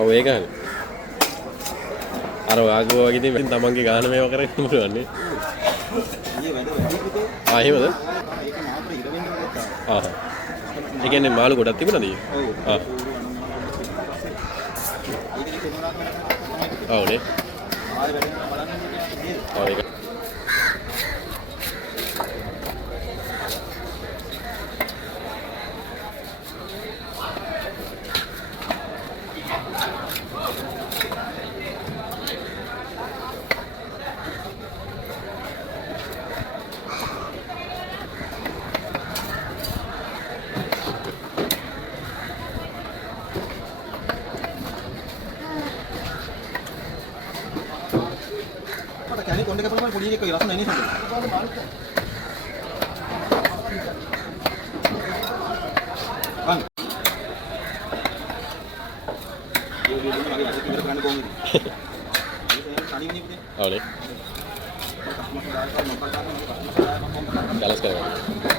ඔව් ඒක හරි. අර වාගෝ වගේ ඉතින් තමන්ගේ ගාන මේව කරගෙන පුළුවන් නේ. එහෙමද? ඒ කියන්නේ මාළු ගොඩක් තිබුණාද ඊයේ? ඔව් නේ. ඔව් ඒක. කැණි කොණ්ඩේ කපනවා පොඩි එකක් වගේ රස නැහැ නේද? බං. ඔව් නේ. ගලස් කරගන්න.